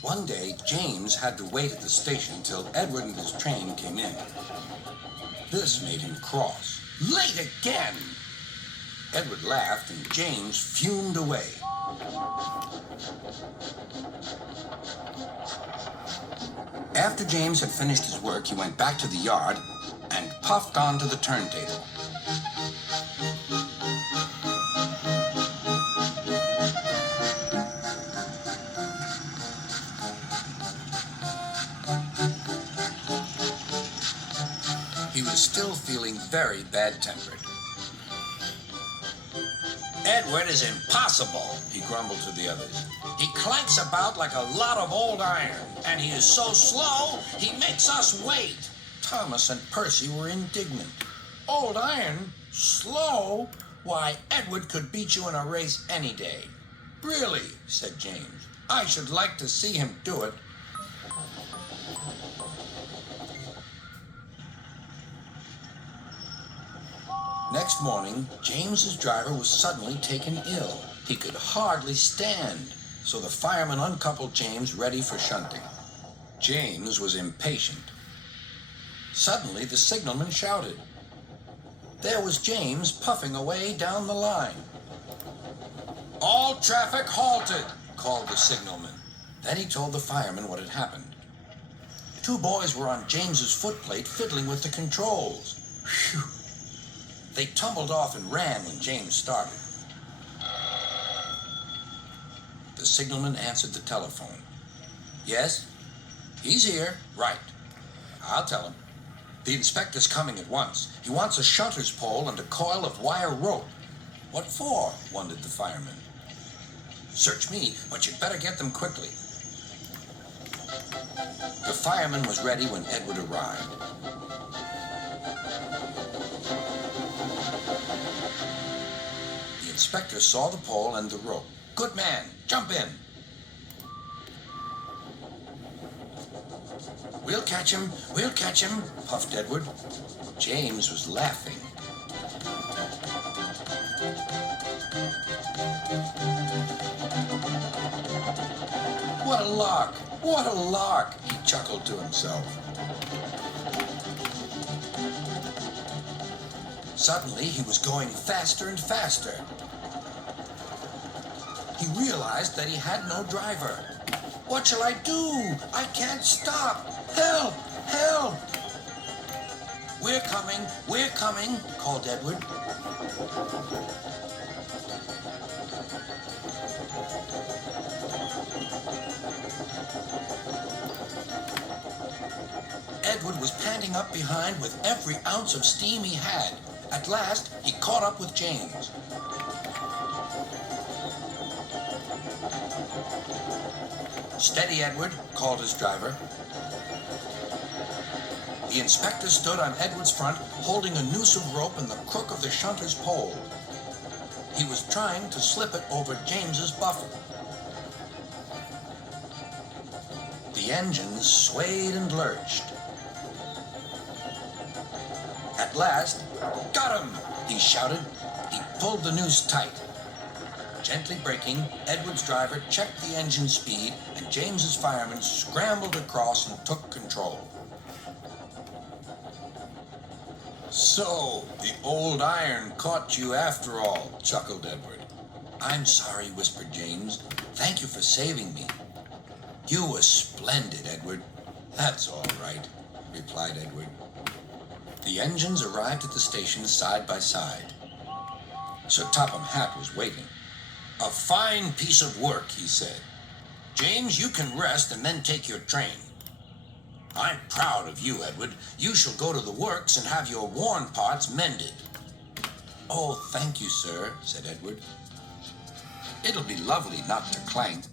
One day, James had to wait at the station till Edward and his train came in. This made him cross. Late again! Edward laughed and James fumed away. After James had finished his work, he went back to the yard and puffed onto the turntable. He was still feeling very bad-tempered. Edward is impossible, He grumbled to the others. he clanks about like a lot of old iron, and he is so slow, he makes us wait. Thomas and Percy were indignant. Old iron? Slow? Why, Edward could beat you in a race any day. Really, said James. I should like to see him do it. Next morning, James's driver was suddenly taken ill. He could hardly stand, so the fireman uncoupled James ready for shunting. James was impatient. Suddenly, the signalman shouted. There was James puffing away down the line. All traffic halted, called the signalman. Then he told the fireman what had happened. Two boys were on James's footplate fiddling with the controls. Phew! They tumbled off and ran when James started. The signalman answered the telephone. Yes? He's here. Right. I'll tell him. The inspector's coming at once. He wants a shunter's pole and a coil of wire rope. What for? Wondered the fireman. Search me, but you'd better get them quickly. The fireman was ready when Edward arrived. The inspector saw the pole and the rope. Good man, jump in. We'll catch him, puffed Edward. James was laughing. What a lark, he chuckled to himself. Suddenly, he was going faster and faster. He realized that he had no driver. What shall I do? I can't stop. Help! Help! We're coming, called Edward. Edward was panting up behind with every ounce of steam he had. At last, he caught up with James. Steady, Edward, called his driver. The inspector stood on Edward's front, holding a noose of rope in the crook of the shunter's pole. He was trying to slip it over James's buffer. The engines swayed and lurched. At last, got him, he shouted. He pulled the noose tight. Gently braking, Edward's driver checked the engine speed, and James's fireman scrambled across and took control. So, the old iron caught you after all, chuckled Edward. I'm sorry, whispered James. Thank you for saving me. You were splendid, Edward. That's all right, replied Edward. The engines arrived at the station side by side. Sir Topham Hatt was waiting. A fine piece of work, he said. James, you can rest and then take your train. I'm proud of you, Edward. You shall go to the works and have your worn parts mended. Oh, thank you, sir, said Edward. It'll be lovely not to clank.